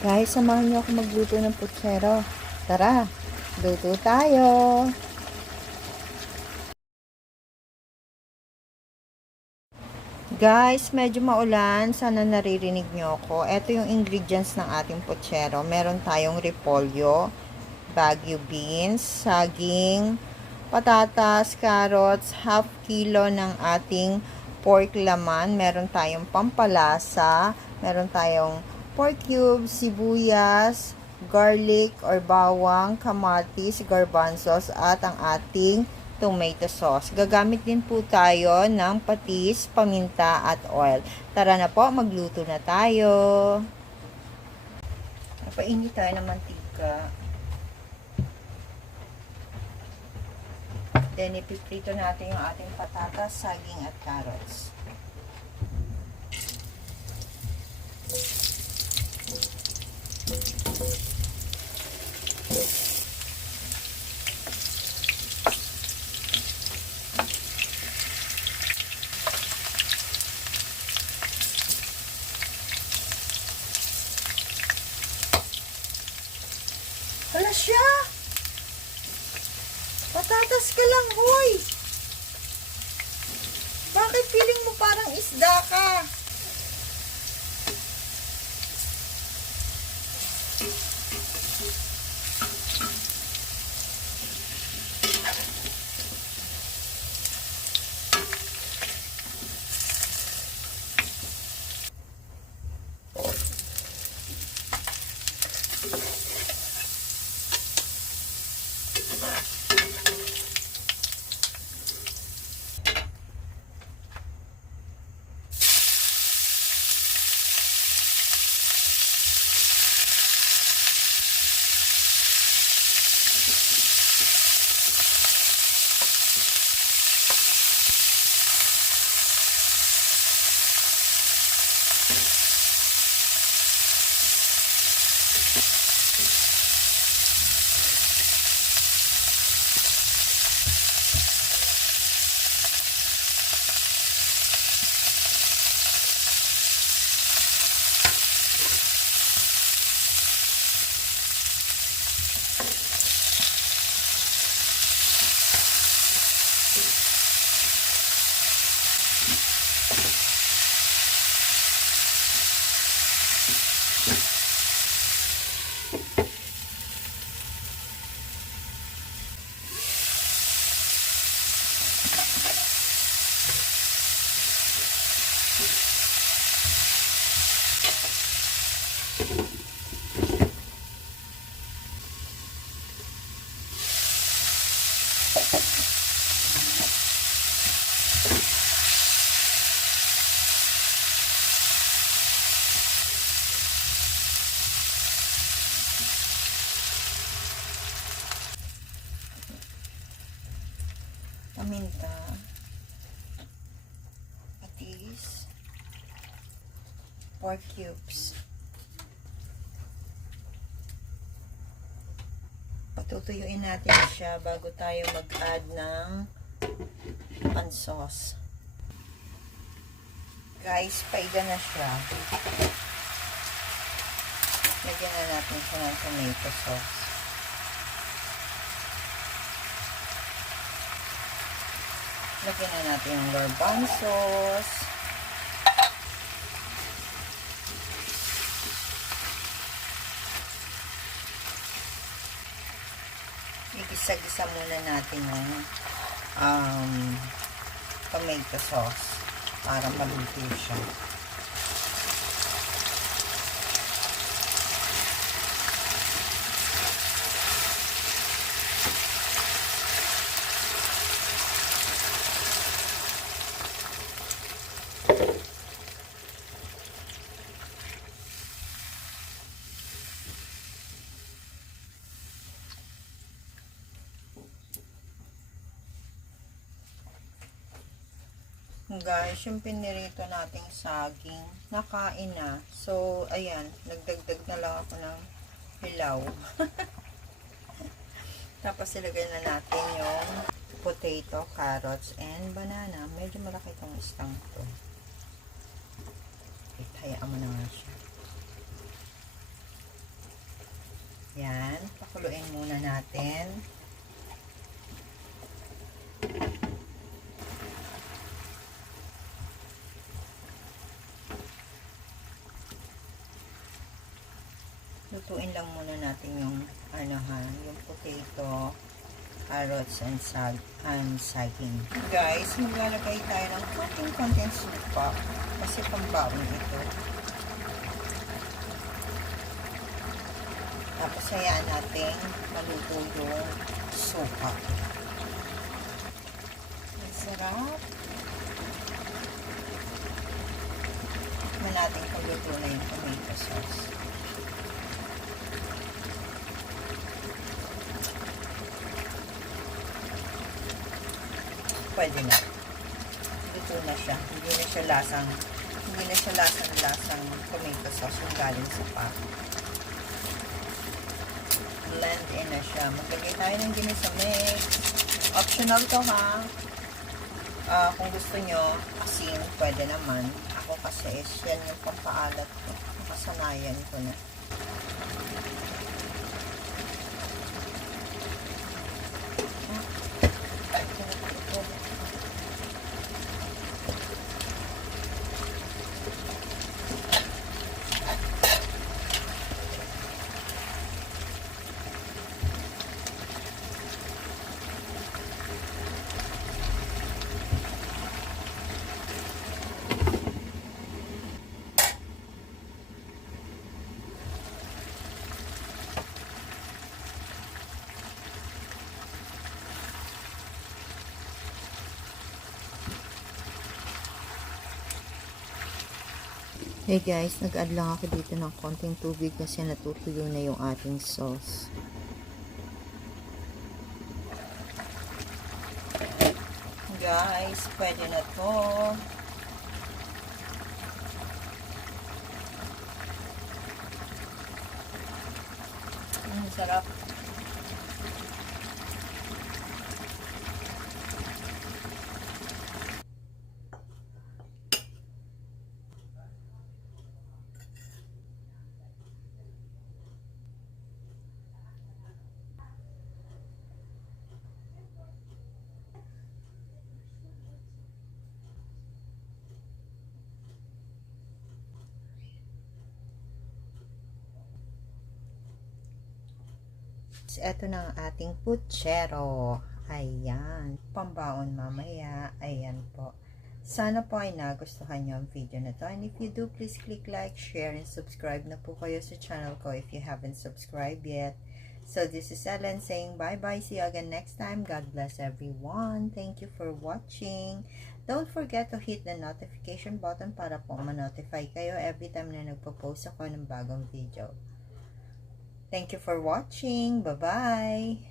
Guys, samahan niyo ako magluto ng putsero. Tara, luto tayo. Guys, medyo maulan. Sana naririnig niyo ako. Ito yung ingredients ng ating putsero. Meron tayong repolyo, bagu beans, saging, patatas, carrots, half kilo ng ating pork laman. Meron tayong pampalasa. Meron tayong pork cubes, sibuyas, garlic or bawang, kamatis, garbanzos, at ang ating tomato sauce. Gagamit din po tayo ng patis, paminta, at oil. Tara na po, magluto na tayo. Napainit tayo ng mantika. Then, ipiprito natin yung ating patatas, saging, at carrots. Hala siya! Patatas ka lang, hoy! Bakit feeling mo parang isda ka? Paminta, patis, pork cubes. Patutuyuin natin siya bago tayo mag-add ng pansauce. Guys, paiga na siya. Lagyan na natin siya ng tomato sauce. Lagyan na natin yung garbanzos. Igisa-gisa muna natin yung tomato sauce para maluto siya. Guys, yung pinirito nating saging, nakain na. So, ayan, nagdagdag na lang ako ng hilaw. Tapos, ilagay na natin yung potato, carrots, and banana. Medyo malaki itong istang to. Hayaan mo na nga siya. Yan, pakuluin muna natin. Lutuin lang muna natin yung yung potato, carrots, and saging. Guys, maglalagay tayo ng konting supa kasi pambawang ito. Tapos hayaan natin maluto yung suka. Ang sarap. Tignan natin kung luto na yung tomato sauce. Pwede na. Luto na siya. Hindi na siya lasang tomato sauce yung galing sa pot. Blend in na siya. Maglagay tayo ng ginisa mix. Optional to ha. Kung gusto nyo, asin, pwede naman. Ako kasi yan yung pampaalat ko. Kasanayan ko na. Hey guys, nag-add lang ako dito ng konting tubig kasi natutuyo na yung ating sauce. Guys, pwede na to. Sarap. Ito na ang ating putsero. Ayan. Pambaon mamaya. Ayan po. Sana po ay nagustuhan nyo ang video na to. And if you do, please click like, share, and subscribe na po kayo sa channel ko if you haven't subscribed yet. So this is Ellen saying bye-bye. See you again next time. God bless everyone. Thank you for watching. Don't forget to hit the notification button para po ma-notify kayo every time na nagpo-post ako ng bagong video. Thank you for watching. Bye-bye.